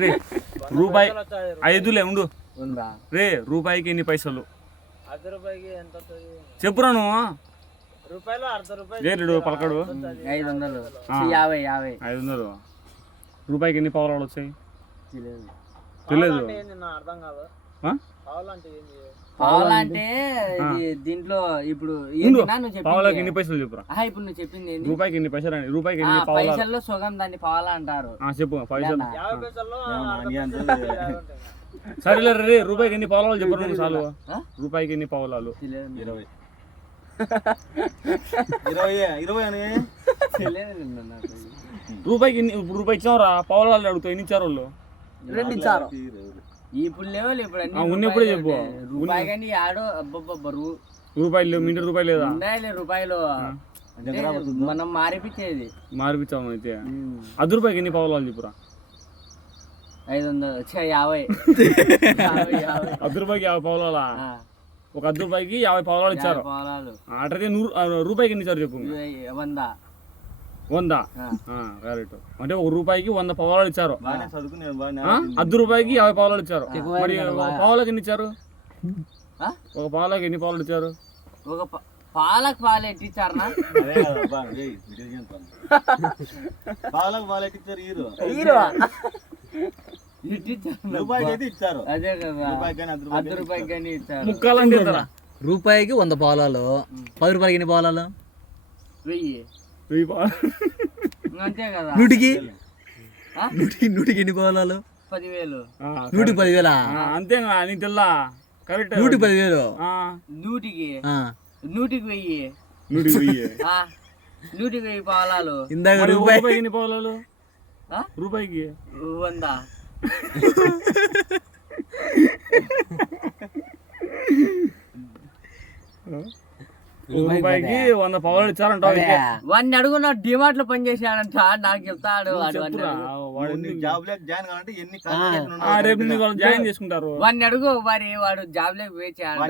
రే రూపాయి 5లే ఉండు రే రూపాయికి ఎన్ని పైసలు చెప్పురా నువ్వు రేటు పలకడు 500 రూపాయికి ఎన్ని పావులాలు వచ్చాయి తెలియదు పావులంటే దీంట్లో ఇప్పుడు పావులకి ఎన్ని పైసలు చెప్పురా ఇప్పుడు నువ్వు చెప్పింది రూపాయికి ఎన్ని పైసలు అని రూపాయికి ఎన్ని పైసల్లో సగం దాన్ని పావుల అంటారు చెప్పు పైసలు సరేలే రే రూపాయికి ఎన్ని పావులాలు చెప్పరు చాలు రూపాయికి ఎన్ని పావులాలు 20 రూపాయికి ఇప్పుడు రూపాయి ఇచ్చావురా పావులాలు అడుగుతావు ఎన్ని ఇచ్చారు వాళ్ళు 2 ఇచ్చారు ఇప్పుడు లేవు ఉన్నప్పుడే చెప్పు రూపాయి కానీ ఆడో రూపాయలు మింటి రూపాయలు లేదా రూపాయలు మనం మారిపించేది మార్పిచ్చాము అయితే 10 రూపాయికి ఎన్ని పావులాలు చెప్పురా 500 10 రూపాయికి 50 పావులాలా ఒక 10 రూపాయికి 50 పావులాలు ఇచ్చారు అట్లయితే 100 రూపాయికి ఎన్ని ఇచ్చారు చెప్పు 100 కరెక్ట్ అంటే 1 రూపాయికి 100 పావులాలు ఇచ్చారు 10 రూపాయికి 50 పావులాలు ఇచ్చారు మరి పావులకి ఎన్ని ఇచ్చారు ఒక పావులకి ఎన్ని పావులు ఇచ్చారు ఒక పాలకు పాలు ఎట్టిచ్చారు అదే కదా 10 రూపాయికి కానీ ఇచ్చారు ముక్కాలంటే రూపాయికి 100 పావులాలు 10 రూపాయలకి ఎన్ని పావులాలు 1000 అంతే కదా నూటికి ఎన్ని పావులాలు 10,000 100కి 10,000 అంతే నీకు తెల్లా కరెక్ట్ 100కి 10,000 100కి 1000 పావులాలు ఇందాక రూపాయికి ఎన్ని పావులాలు రూపాయికి 100 రూపాయికి 100 పావులాలు ఇచ్చారంట వాడిని అడుగున్నా డిమార్ట్ లో పనిచేసాడంట నాకు చెప్తాడు రేపు జాయిన్ చేసుకుంటారు వాడిని అడుగు మరి వాడు జాబ్ లోకి వేచాడు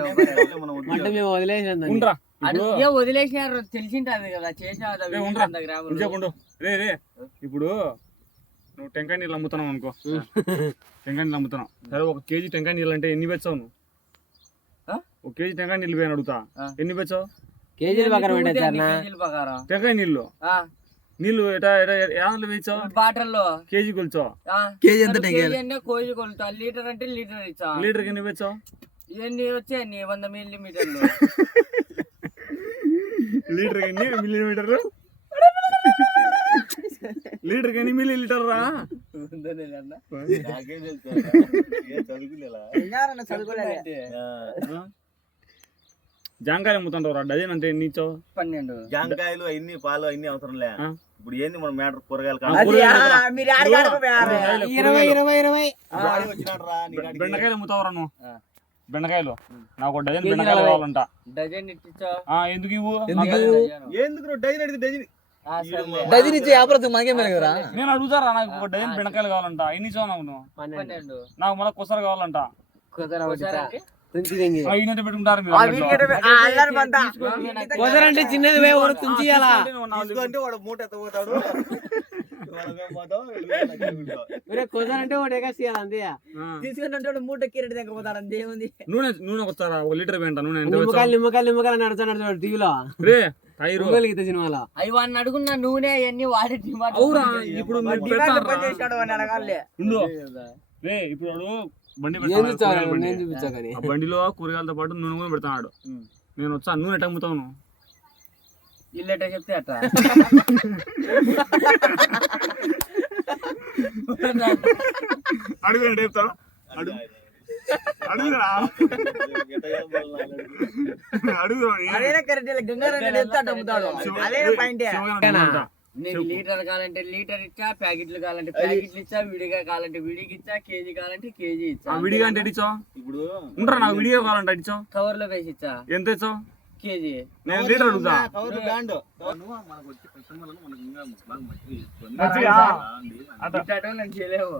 వదిలేసినారు తెలిసింటది కదా చేసిన రే ఇప్పుడు నువ్వు టెంకాయ నీళ్ళు అమ్ముతున్నావు అనుకో టెంకాయ నీళ్ళు అమ్ముతున్నావు సరే 1 కేజీ టెంకాయ నీళ్ళు అంటే ఎన్ని పెంచావు నువ్వు 1 కేజీ టెంకాయ నీళ్ళు పోయిన అడుగుతా ఎన్ని పెంచావు టెంకాయ నీళ్ళు ఏళ్ళు వేచావు బాటల్లో కేజీ కొలిచావు కేజీ ఎంత కోజీ కొలుతా లీటర్ అంటే లీటర్ ఇచ్చా లీటర్కి ఎన్ని పెంచావు ఇవన్నీ వచ్చాయి 100 మిల్లీమీటర్లు లీటర్కి ఎన్ని మిల్లీమీటర్లు లీటర్కి ఎన్ని మిల్లీ లీటర్ రా జాంకాయలు అమ్ముతుంటావు రా డజన్ అంటే ఎన్ని ఇచ్చావు 12 జాంకాయలు అన్ని పాలు అన్ని అవసరం లే ఇప్పుడు ఏంది మన మ్యాటర్ కూరగాయలు బెండకాయలు అమ్ముతావు రా నువ్వు బెండకాయలు నాకు 1 డజన్ బెండకాయలు కావాలంట డజన్ ఎందుకు ఇవ్వు ఎందుకు డజన్ అడిగితే డజన్ డజన్ ఇచ్చే వ్యాపారం మనకేం కదా నేను అడుగుతారా నాకు 1 డజన్ బెండకాయలు కావాలంట ఎన్ని ఇచ్చావు నాకు నువ్వు 12 నాకు మళ్ళీ కుసర కావాలంట పెట్టుకుంటారు చిన్నది అంటే వాడు మూట ఎత్తపోతాడు కుదరంటే వాడు ఎగేయాలి అంతే తీసుకుంటే మూట కిరెట్ దగ్గర పోతాడు అంతే ఉంది నూనె వస్తారా 1 లీటర్ వెంట నూనె నిమ్మకాయలు నడుచున్నాడు టీవీలో సినిమాలో అవి వాడిని అడుగున్నా నూనె అన్ని వాడి ఇప్పుడు ఇప్పుడు బండి బండిలో కూరగాయలతో పాటు నూనె కూడా పెడతాడు నేను వచ్చా నూనె ఎట్ట అమ్ముతాను ఇల్లేట చెప్తే అట్ట అడుగు చెప్తాను నేను లీటర్ కావాలంటే లీటర్ ఇచ్చా, ప్యాకెట్లు కావాలంటే ప్యాకెట్లు ఇచ్చా, విడిగా కావాలంటే విడికి ఇచ్చా, కేజీ కావాలంటే కేజీ ఇచ్చా. విడిగా అంటే ఇచ్చావు ఇప్పుడు ఉంటారా నాకు విడిగా కావాలంటే ఇచ్చావు కవర్ లో వేసి ఇచ్చా. ఎంత ఇచ్చావు కేజీ? నేను లీటర్ అడుగుతా. చేయలేవు.